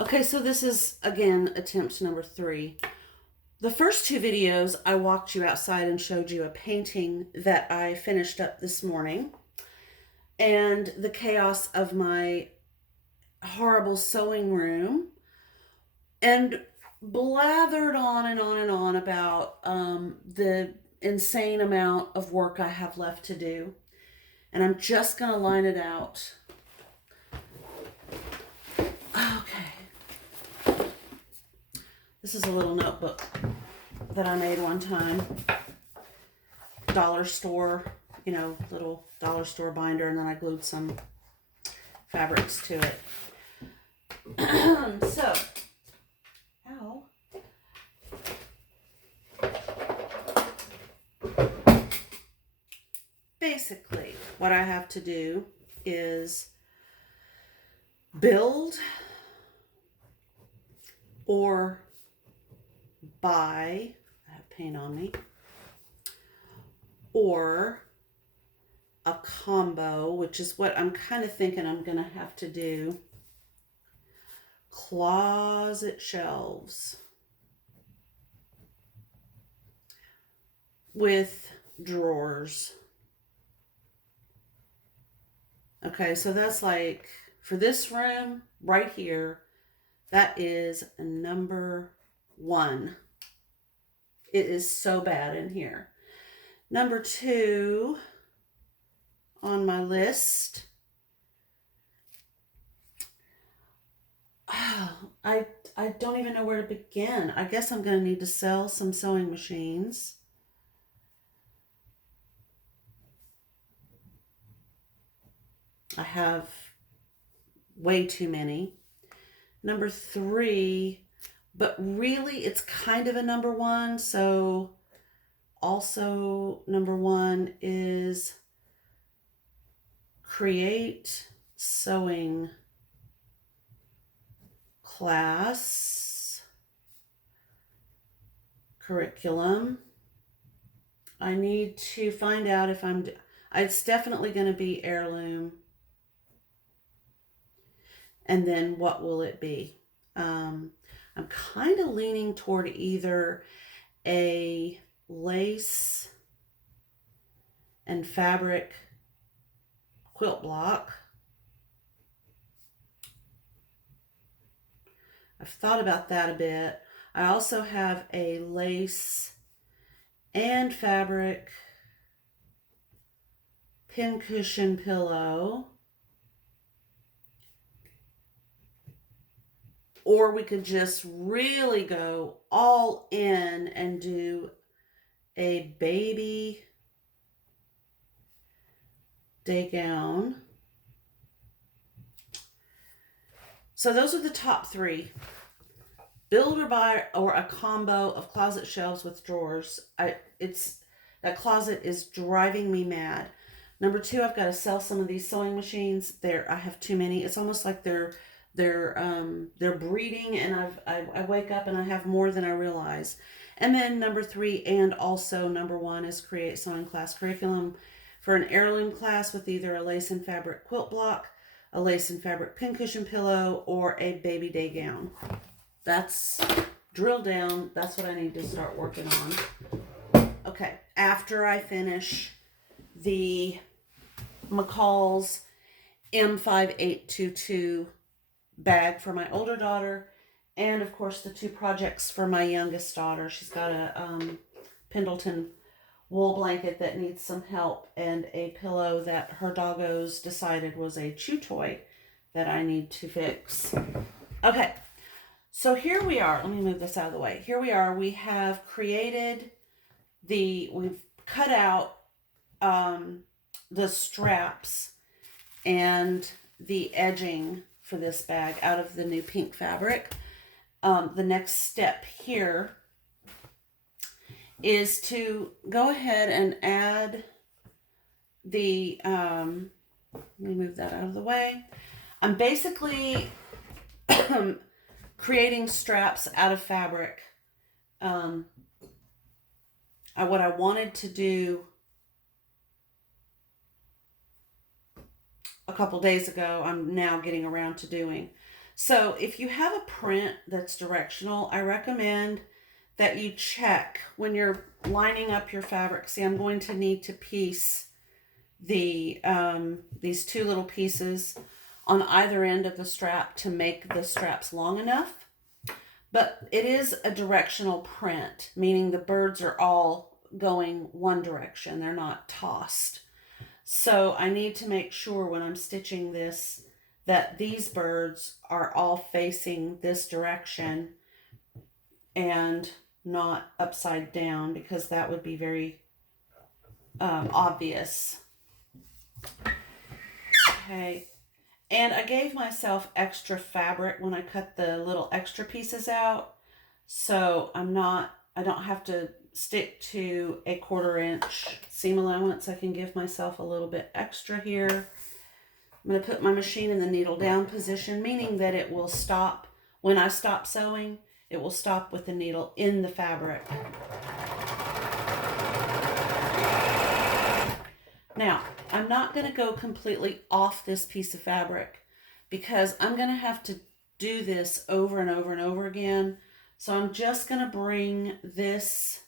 Okay, so this is, again, attempt number 3. The first 2 videos, I walked you outside and showed you a painting that I finished up this morning. And the chaos of my horrible sewing room. And blathered on and on and on about the insane amount of work I have left to do. And I'm just going to line it out. Okay. This is a little notebook that I made one time. Dollar store, little dollar store binder, and then I glued some fabrics to it. So, ow. Basically, what I have to do is build or buy, I have paint on me, or a combo, which is what I'm kind of thinking I'm going to have to do. Closet shelves with drawers. Okay, so that's like, for this room right here, that is number 1. It is so bad in here. Number 2 on my list. I don't even know where to begin. I guess I'm going to need to sell some sewing machines. I have way too many. Number 3, but really it's kind of a number 1. So also number 1 is create sewing class curriculum. I need to find out if it's definitely going to be heirloom. And then what will it be? I'm kind of leaning toward either a lace and fabric quilt block. I've thought about that a bit. I also have a lace and fabric pincushion pillow. Or we could just really go all in and do a baby day gown. So those are the top 3. Build or buy, or a combo of closet shelves with drawers. That closet is driving me mad. Number 2, I've got to sell some of these sewing machines. I have too many. It's almost like they're breeding, and I wake up and I have more than I realize. And then number 3 and also number 1 is create sewing class curriculum for an heirloom class with either a lace and fabric quilt block, a lace and fabric pincushion pillow, or a baby day gown. That's drill down. That's what I need to start working on. Okay, after I finish the McCalls M5822 bag for my older daughter, and of course the 2 projects for my youngest daughter. She's got a Pendleton wool blanket that needs some help, and a pillow that her doggos decided was a chew toy that I need to fix. Okay, so here we are. Let me move this out of the way. Here we are. We have created we've cut out the straps and the edging for this bag out of the new pink fabric. The next step here is to go ahead and add the, let me move that out of the way. I'm basically creating straps out of fabric. What I wanted to do a couple days ago, I'm now getting around to doing. So if you have a print that's directional, I recommend that you check when you're lining up your fabric. See, I'm going to need to piece the these two little pieces on either end of the strap to make the straps long enough. But it is a directional print, meaning the birds are all going one direction. They're not tossed. So I need to make sure when I'm stitching this that these birds are all facing this direction and not upside down, because that would be very obvious. Okay, and I gave myself extra fabric when I cut the little extra pieces out, so I don't have to stick to a 1/4 inch seam allowance. I can give myself a little bit extra here. I'm going to put my machine in the needle down position, meaning that it will stop when I stop sewing. It will stop with the needle in the fabric. Now, I'm not going to go completely off this piece of fabric because I'm going to have to do this over and over and over again. So I'm just going to bring this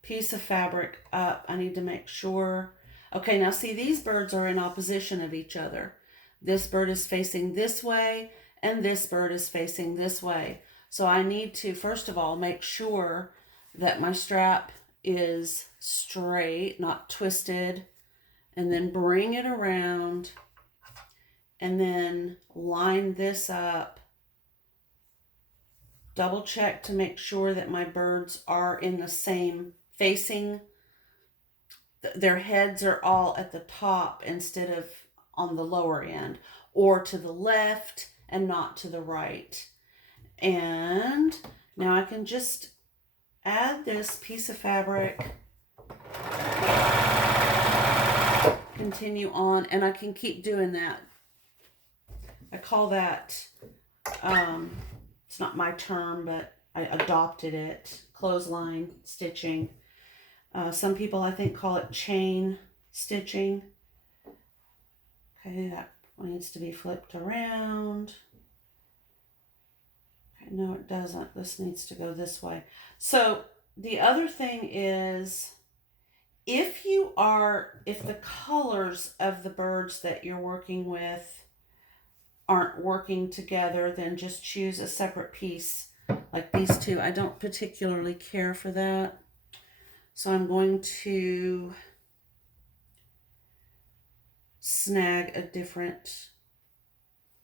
piece of fabric up. I need to make sure. Okay, now see, these birds are in opposition of each other. This bird is facing this way and this bird is facing this way. So I need to, first of all, make sure that my strap is straight, not twisted, and then bring it around and then line this up. Double check to make sure that my birds are in the same facing. Their heads are all at the top instead of on the lower end, or to the left and not to the right. And now I can just add this piece of fabric, continue on, and I can keep doing that. I call that, it's not my term, but I adopted it, clothesline stitching. Some people, I think, call it chain stitching. Okay, that one needs to be flipped around. Okay, no, it doesn't. This needs to go this way. So the other thing is, if the colors of the birds that you're working with aren't working together, then just choose a separate piece like these two. I don't particularly care for that. So I'm going to snag a different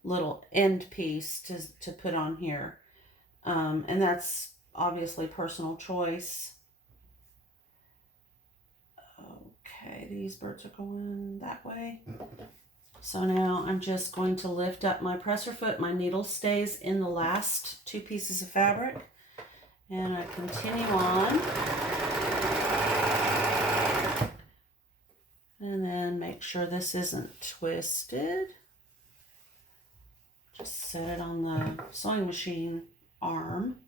little end piece to put on here. And that's obviously personal choice. Okay, these birds are going that way. So now I'm just going to lift up my presser foot. My needle stays in the last two pieces of fabric. And I continue on. And then make sure this isn't twisted. Just set it on the sewing machine arm.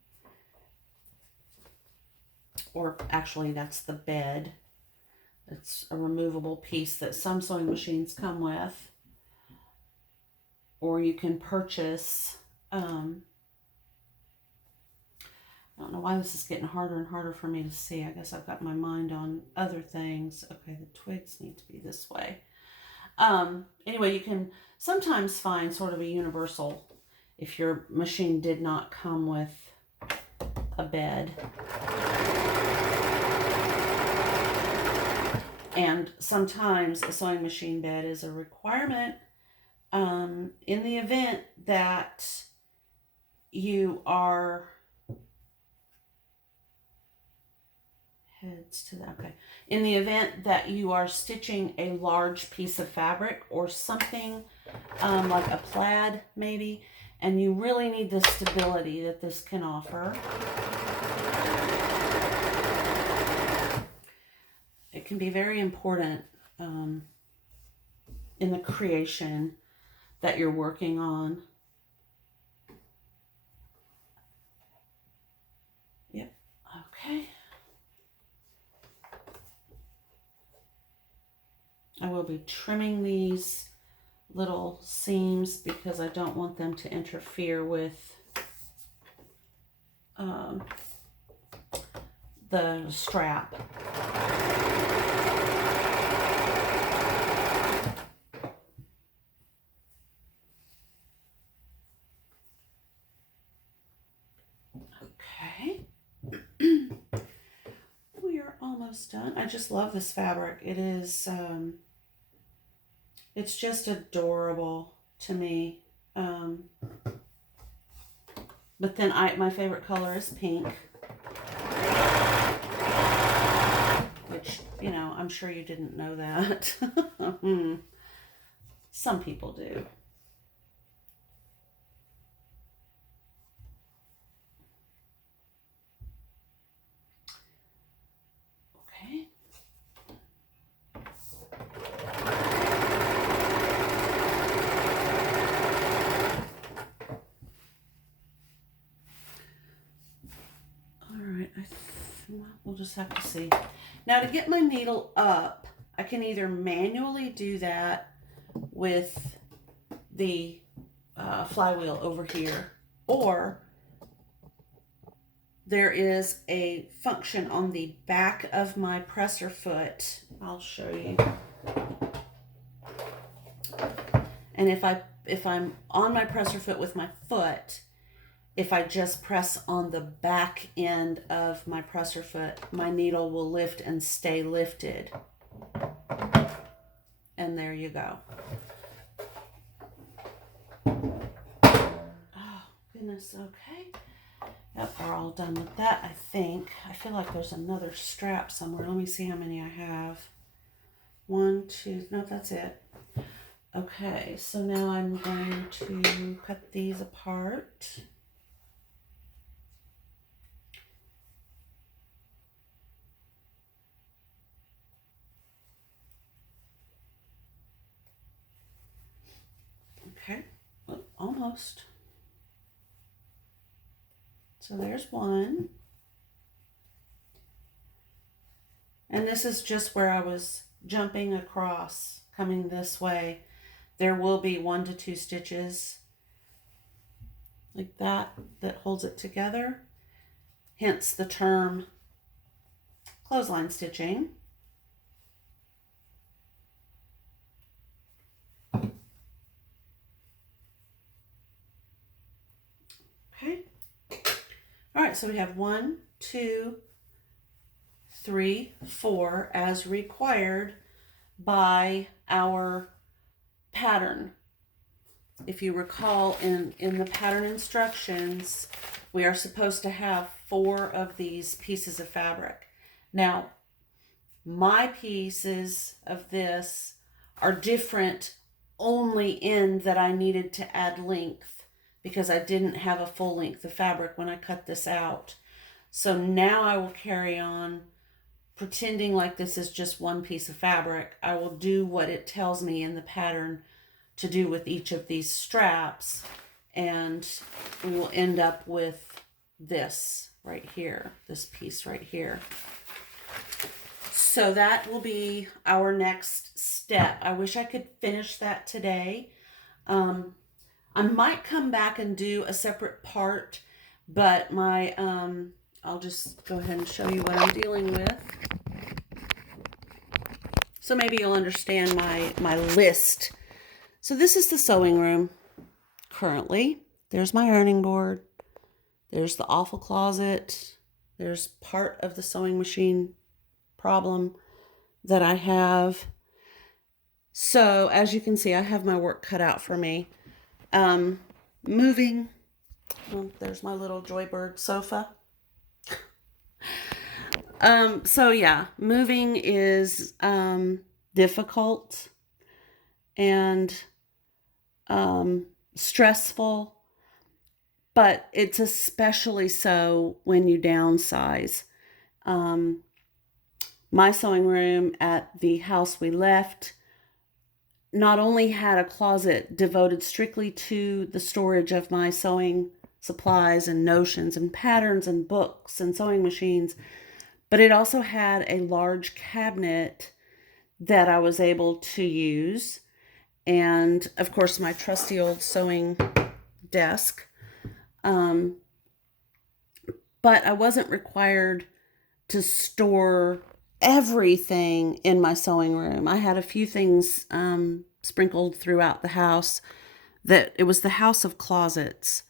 Or actually, that's the bed. It's a removable piece that some sewing machines come with. Or you can purchase, I don't know why this is getting harder and harder for me to see. I guess I've got my mind on other things. Okay, the twigs need to be this way. Anyway, you can sometimes find sort of a universal if your machine did not come with a bed. And sometimes a sewing machine bed is a requirement in the event that you are in the event that you are stitching a large piece of fabric or something like a plaid maybe, and you really need the stability that this can offer. It can be very important in the creation that you're working on. Yep, okay. I will be trimming these little seams because I don't want them to interfere with the strap. Okay. We are almost done. I just love this fabric. It is, it's just adorable to me. But then my favorite color is pink. Which, you know, I'm sure you didn't know that. Some people do. Okay. All right, we'll just have to see. Now to get my needle up, I can either manually do that with the flywheel over here, or there is a function on the back of my presser foot. I'll show you. And if I'm on my presser foot with my foot, if I just press on the back end of my presser foot, my needle will lift and stay lifted. And there you go. Oh, goodness, okay. Yep, we're all done with that, I think. I feel like there's another strap somewhere. Let me see how many I have. 1, 2, no, that's it. Okay, so now I'm going to cut these apart. Okay, oh, almost. So there's one. And this is just where I was jumping across, coming this way. There will be 1 to 2 stitches like that holds it together. Hence the term clothesline stitching. Okay. All right, so we have 1, 2, 3, 4 as required by our pattern. If you recall in the pattern instructions, we are supposed to have 4 of these pieces of fabric. Now, my pieces of this are different only in that I needed to add length because I didn't have a full length of fabric when I cut this out. So now I will carry on pretending like this is just one piece of fabric. I will do what it tells me in the pattern to do with each of these straps, and we will end up with this right here, this piece right here. So that will be our next step. I wish I could finish that today. I might come back and do a separate part, but I'll just go ahead and show you what I'm dealing with. So maybe you'll understand my list. So this is the sewing room currently. There's my ironing board. There's the awful closet. There's part of the sewing machine problem that I have. So as you can see, I have my work cut out for me. Moving. Well, there's my little Joybird sofa. So yeah, moving is difficult and stressful, but it's especially so when you downsize. My sewing room at the house we left not only had a closet devoted strictly to the storage of my sewing supplies and notions and patterns and books and sewing machines, but it also had a large cabinet that I was able to use. and of course my trusty old sewing desk. Um, but I wasn't required to store everything in my sewing room. I had a few things sprinkled throughout the house. That it was the house of closets.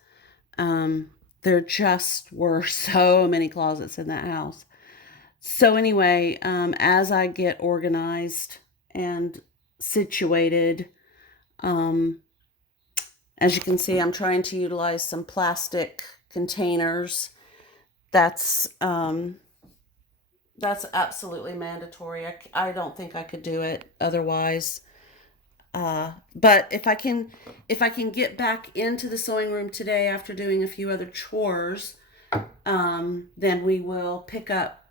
There just were so many closets in that house. So anyway, as I get organized and situated, um, as you can see, I'm trying to utilize some plastic containers. That's that's absolutely mandatory. I don't think I could do it otherwise. But if I can get back into the sewing room today after doing a few other chores, then we will pick up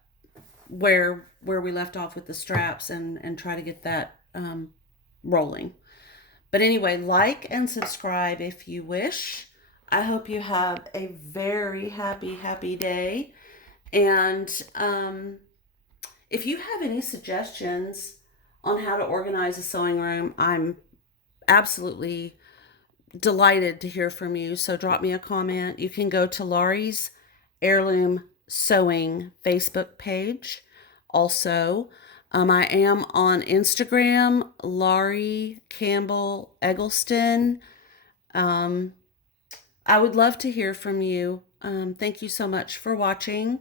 where we left off with the straps and try to get that rolling. But anyway, like and subscribe if you wish. I hope you have a very happy day. And if you have any suggestions on how to organize a sewing room, I'm absolutely delighted to hear from you. So drop me a comment. You can go to Laurie's Heirloom Sewing Facebook page. Also, I am on Instagram, Laurie Campbell Eggleston. I would love to hear from you. Thank you so much for watching,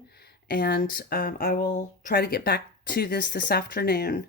and I will try to get back to this afternoon.